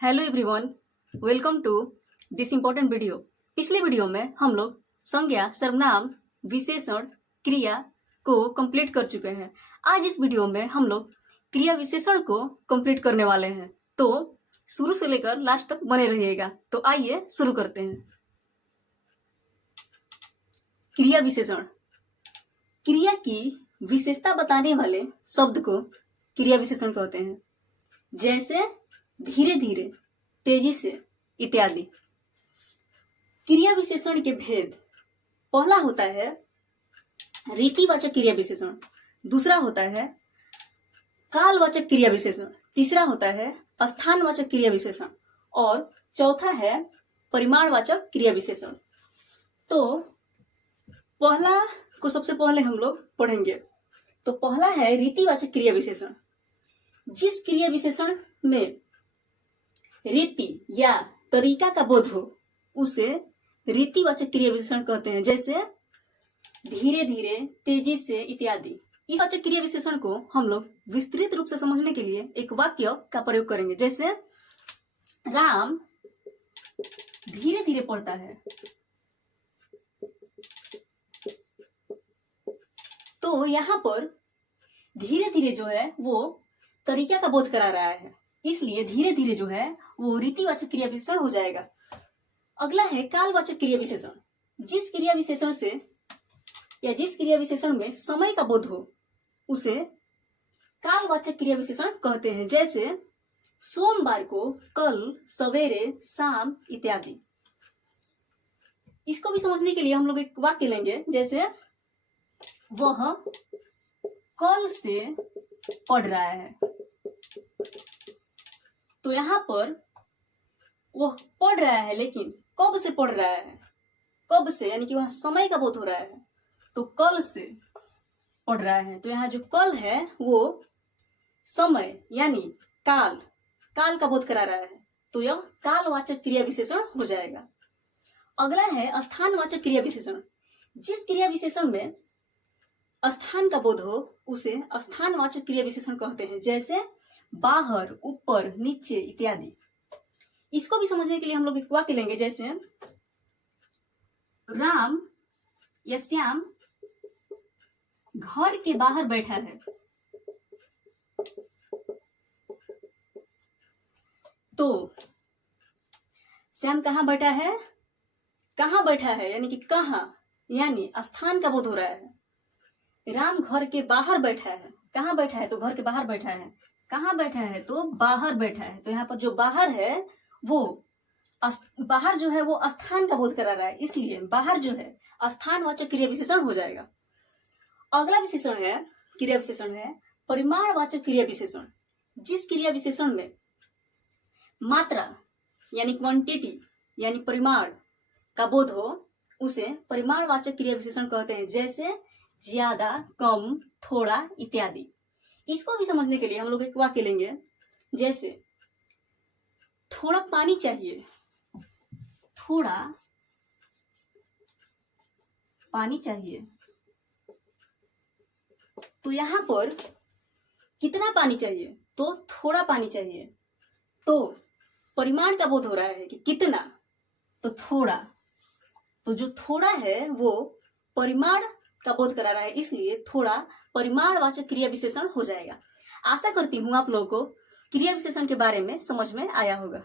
Hello everyone, welcome to this important video. पिछले video में हम लोग संज्ञा, सर्वनाम, विशेषण, क्रिया को कंप्लीट कर चुके हैं। आज इस वीडियो में हम लोग क्रिया विशेषण को कंप्लीट करने वाले हैं, तो शुरू से लेकर लास्ट तक बने रहिएगा। तो आइए शुरू करते हैं। क्रिया विशेषण, क्रिया की विशेषता बताने वाले शब्द को क्रिया विशेषण कहते हैं, जैसे धीरे धीरे, तेजी से इत्यादि। क्रिया विशेषण के भेद, पहला होता है रीतिवाचक क्रिया विशेषण, दूसरा होता है कालवाचक क्रिया विशेषण, तीसरा होता है स्थानवाचक क्रिया विशेषण और चौथा है परिमाणवाचक क्रिया विशेषण। तो पहला को सबसे पहले हम लोग पढ़ेंगे। तो पहला है रीतिवाचक क्रिया विशेषण। जिस क्रिया विशेषण में रीति या तरीका का बोध हो उसे रीतिवाचक क्रिया विशेषण कहते हैं, जैसे धीरे धीरे, तेजी से इत्यादि। इस वाचक क्रिया विशेषण को हम लोग विस्तृत रूप से समझने के लिए एक वाक्य का प्रयोग करेंगे, जैसे राम धीरे धीरे पढ़ता है। तो यहाँ पर धीरे धीरे जो है वो तरीका का बोध करा रहा है, इसलिए धीरे धीरे जो है वो रीतिवाचक क्रिया विशेषण हो जाएगा। अगला है कालवाचक क्रिया विशेषण। जिस क्रिया विशेषण से या जिस क्रिया विशेषण में समय का बोध हो उसे कालवाचक क्रिया विशेषण कहते हैं, जैसे सोमवार को, कल, सवेरे, शाम इत्यादि। इसको भी समझने के लिए हम लोग एक वाक्य लेंगे, जैसे वह कल से पढ़ रहा है। तो यहाँ पर वह पढ़ रहा है, लेकिन कब से पढ़ रहा है, कब से यानी कि वह समय का बोध हो रहा है, तो कल से पढ़ रहा है। तो यहाँ जो कल है वो समय यानी काल का बोध करा रहा है, तो यह कालवाचक क्रिया विशेषण हो जाएगा। अगला है स्थानवाचक क्रिया विशेषण। जिस क्रिया विशेषण में स्थान का बोध हो उसे स्थानवाचक क्रिया विशेषण कहते हैं, जैसे बाहर, ऊपर, नीचे इत्यादि। इसको भी समझने के लिए हम लोग एक वाक्य लेंगे, जैसे राम या श्याम घर के बाहर बैठा है। तो श्याम कहाँ बैठा है, कहाँ बैठा है यानी कि कहाँ, यानी स्थान का बोध हो रहा है। राम घर के बाहर बैठा है, कहाँ बैठा है, तो घर के बाहर बैठा है। कहाँ बैठा है, तो बाहर बैठा है। तो यहाँ पर जो बाहर है वो बाहर जो है वो स्थान का बोध करा रहा है, इसलिए बाहर जो है स्थानवाचक क्रिया विशेषण हो जाएगा। अगला विशेषण है क्रिया विशेषण है परिमाणवाचक क्रिया विशेषण। जिस क्रिया विशेषण में मात्रा यानी क्वांटिटी यानी परिमाण का बोध हो उसे परिमाणवाचक क्रिया विशेषण कहते हैं, जैसे ज्यादा, कम, थोड़ा इत्यादि। इसको भी समझने के लिए हम लोग एक वाक्य लेंगे, जैसे थोड़ा पानी चाहिए, थोड़ा पानी चाहिए। तो यहाँ पर कितना पानी चाहिए, तो थोड़ा पानी चाहिए। तो परिमाण का बोध हो रहा है कि कितना, तो थोड़ा। तो जो थोड़ा है वो परिमाण का बोध करा रहा है, इसलिए थोड़ा परिमाणवाचक क्रिया विशेषण हो जाएगा। आशा करती हूँ आप लोगों को क्रिया विशेषण के बारे में समझ में आया होगा।